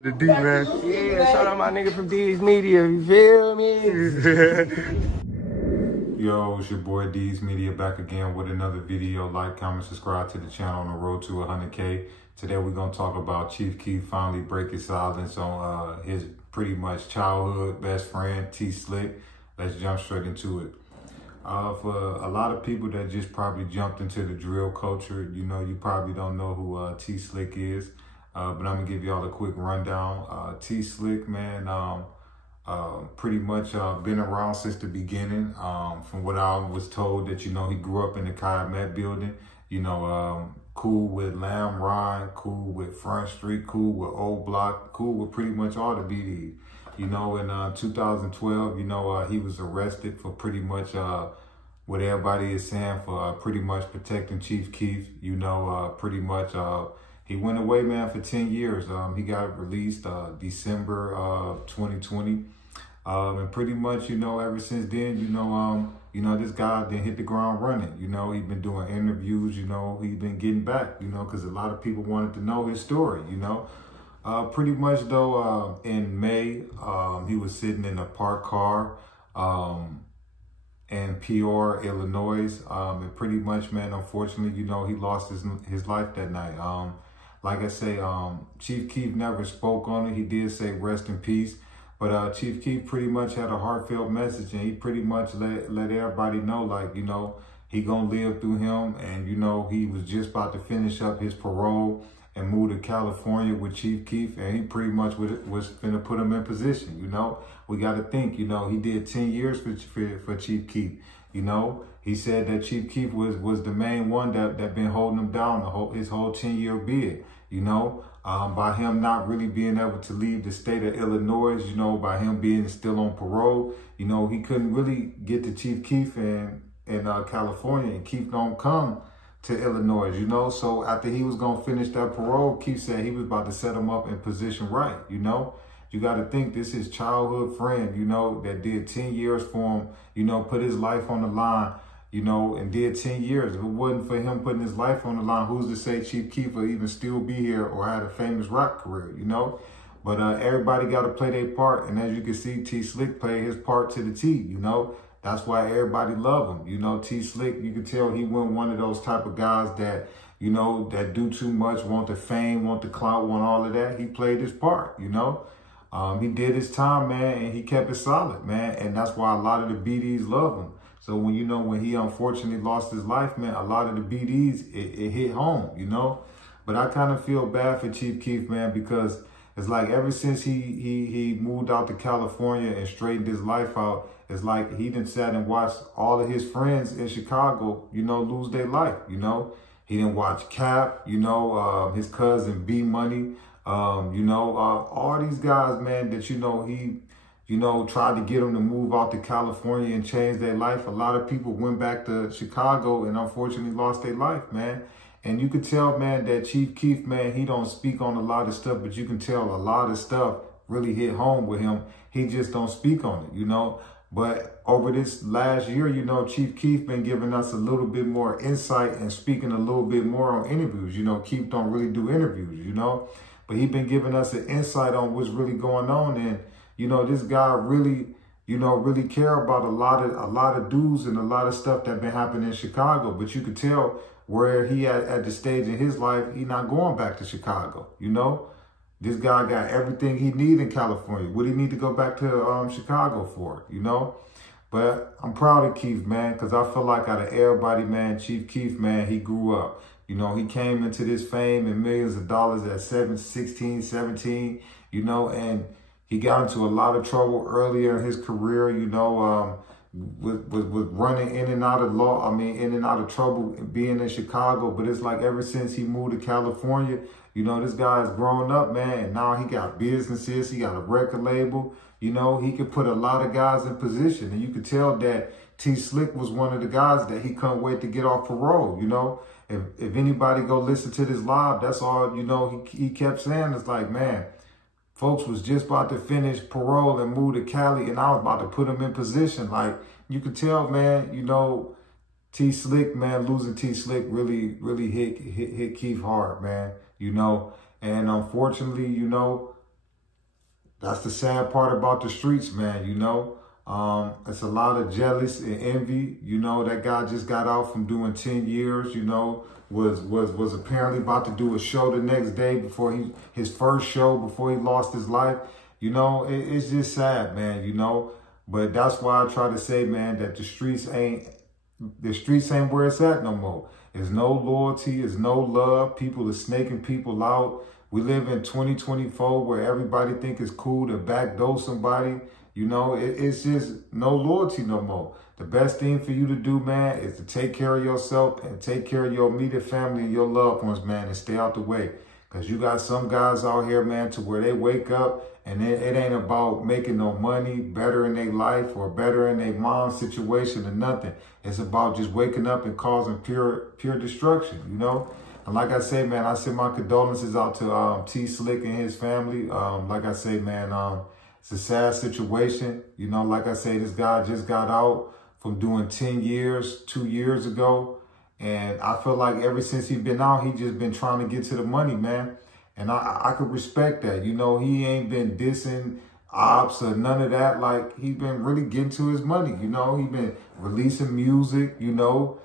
The D, man. Yeah, shout out my nigga from D's Media, you feel me? Yo, it's your boy D's Media back again with another video. Like, comment, subscribe to the channel on the road to 100K. Today we're going to talk about Chief Keef finally breaking silence on his pretty much childhood best friend, TSlick. Let's jump straight into it. For a lot of people that just probably jumped into the drill culture, you know, you probably don't know who TSlick is. But I'm going to give y'all a quick rundown. TSlick, man, pretty much been around since the beginning. From what I was told that, you know, he grew up in the Calumet building, you know, cool with Lamb Ryan, cool with Front Street, cool with Old Block, cool with pretty much all the BDs. You know, in 2012, you know, he was arrested for pretty much what everybody is saying for pretty much protecting Chief Keef. You know, pretty much he went away, man, for 10 years. He got released December of 2020. And pretty much, you know, ever since then, you know, this guy didn't hit the ground running. You know, he's been doing interviews, you know, he's been getting back, you know, because a lot of people wanted to know his story, you know. Pretty much, though, in May, he was sitting in a parked car in Peoria, Illinois. And pretty much, man, unfortunately, you know, he lost his life that night. Like I say, Chief Keef never spoke on it. He did say rest in peace. But Chief Keef pretty much had a heartfelt message, and he pretty much let everybody know, like, you know, he gonna live through him. And, you know, he was just about to finish up his parole and move to California with Chief Keef, and he pretty much was gonna put him in position, you know. We gotta think, you know, he did 10 years for Chief Keef, you know. He said that Chief Keef was the main one that been holding him down his whole 10-year bid, you know. By him not really being able to leave the state of Illinois, you know, by him being still on parole, you know, he couldn't really get to Chief Keef in California, and Keef don't come to Illinois, you know. So after he was going to finish that parole, Keef said he was about to set him up in position right, you know. You got to think this is childhood friend, you know, that did 10 years for him, you know, put his life on the line, you know, and did 10 years. If it wasn't for him putting his life on the line, who's to say Chief Keef will even still be here or had a famous rock career, you know? But everybody got to play their part. And as you can see, TSlick played his part to the T, you know? That's why everybody love him. You know, TSlick, you can tell he wasn't one of those type of guys that, you know, that do too much, want the fame, want the clout, want all of that. He played his part, you know? He did his time, man, and he kept it solid, man. And that's why a lot of the BDs love him. So when, you know, when he unfortunately lost his life, man, a lot of the BDs, it hit home, you know. But I kind of feel bad for Chief Keef, man, because it's like ever since he moved out to California and straightened his life out, it's like he done sat and watched all of his friends in Chicago, you know, lose their life, you know. He didn't watch Cap, you know, his cousin B Money, you know, all these guys, man, that, you know, he, you know, tried to get them to move out to California and change their life. A lot of people went back to Chicago and unfortunately lost their life, man. And you could tell, man, that Chief Keef, man, he don't speak on a lot of stuff, but you can tell a lot of stuff really hit home with him. He just don't speak on it, you know. But over this last year, you know, Chief Keef been giving us a little bit more insight and speaking a little bit more on interviews. You know, Keef don't really do interviews, you know, but he been giving us an insight on what's really going on. And, you know, this guy really, you know, really care about a lot of dudes and a lot of stuff that been happening in Chicago. But you could tell where he at the stage in his life, he not going back to Chicago, you know. This guy got everything he need in California. What do he need to go back to Chicago for, you know? But I'm proud of Keef, man, because I feel like out of everybody, man, Chief Keef, man, he grew up. You know, he came into this fame and millions of dollars at 16, 17, you know, and he got into a lot of trouble earlier in his career, you know, with running in and out of in and out of trouble being in Chicago. But it's like ever since he moved to California, you know, this guy's grown up, man. And now he got businesses, he got a record label, you know, he could put a lot of guys in position. And you could tell that TSlick was one of the guys that he couldn't wait to get off parole, you know. If anybody go listen to this live, that's all, you know, he kept saying. It's like, man, folks was just about to finish parole and move to Cali, and I was about to put him in position. Like, you could tell, man, you know, TSlick, man, losing TSlick really hit Keef hard, man, you know. And unfortunately, you know, that's the sad part about the streets, man, you know. It's a lot of jealous and envy. You know, that guy just got out from doing 10 years, you know, was apparently about to do a show the next day before his first show before he lost his life. You know, it's just sad, man, you know. But that's why I try to say, man, that the streets ain't where it's at no more. There's no loyalty, there's no love. People are snaking people out. We live in 2024 where everybody think it's cool to backdoor somebody. You know, it's just no loyalty no more. The best thing for you to do, man, is to take care of yourself and take care of your immediate family and your loved ones, man, and stay out the way. Because you got some guys out here, man, to where they wake up and it ain't about making no money, bettering their life or bettering their mom's situation or nothing. It's about just waking up and causing pure destruction, you know? And like I say, man, I send my condolences out to TSlick and his family. Like I say, man, it's a sad situation. You know, like I say, this guy just got out from doing 10 years, 2 years ago. And I feel like ever since he's been out, he just been trying to get to the money, man. And I could respect that. You know, he ain't been dissing ops or none of that. Like, he's been really getting to his money. You know, he been releasing music, you know,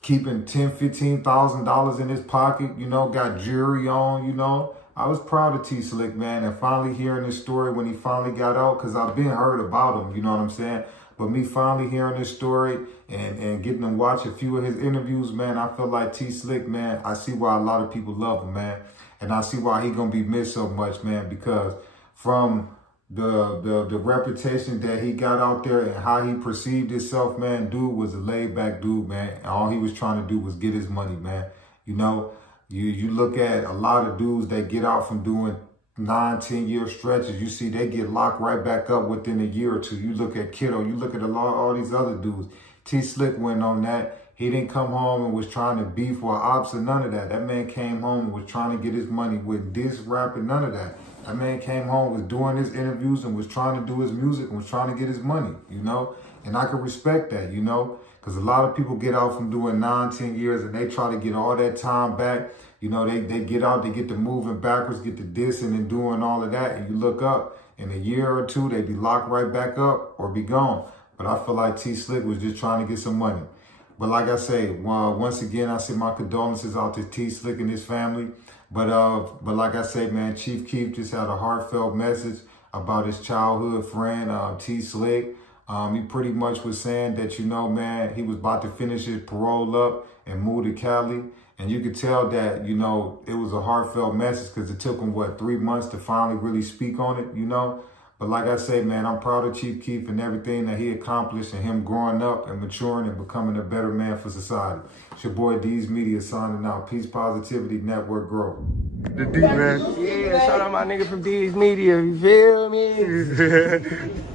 keeping $10,000, $15,000 in his pocket, you know, got jewelry on, you know. I was proud of TSlick, man, and finally hearing this story when he finally got out, because I've been heard about him, you know what I'm saying? But me finally hearing this story and getting to watch a few of his interviews, man, I feel like TSlick, man, I see why a lot of people love him, man. And I see why he gonna be missed so much, man, because from the reputation that he got out there and how he perceived himself, man, dude was a laid back dude, man. And all he was trying to do was get his money, man. You know, you look at a lot of dudes that get out from doing 9, 10 year stretches, you see they get locked right back up within a year or two. You look at Kiddo, you look at all these other dudes. TSlick went on that. He didn't come home and was trying to beef or ops or none of that. That man came home and was trying to get his money with diss rap and none of that. That man came home, was doing his interviews and was trying to do his music and was trying to get his money, you know? And I can respect that, you know? Because a lot of people get out from doing 9, 10 years and they try to get all that time back. You know, they get out, they get to moving backwards, get to dissing and doing all of that. And you look up, in a year or two, they be locked right back up or be gone. But I feel like TSlick was just trying to get some money. But like I say, once again, I send my condolences out to TSlick and his family. But like I say, man, Chief Keef just had a heartfelt message about his childhood friend, TSlick. He pretty much was saying that, you know, man, he was about to finish his parole up and move to Cali. And you could tell that, you know, it was a heartfelt message because it took him, what, 3 months to finally really speak on it, you know? But like I say, man, I'm proud of Chief Keef and everything that he accomplished and him growing up and maturing and becoming a better man for society. It's your boy, D's Media, signing out. Peace, positivity, network, grow. The D, man. Yeah, shout out my nigga from D's Media, you feel me?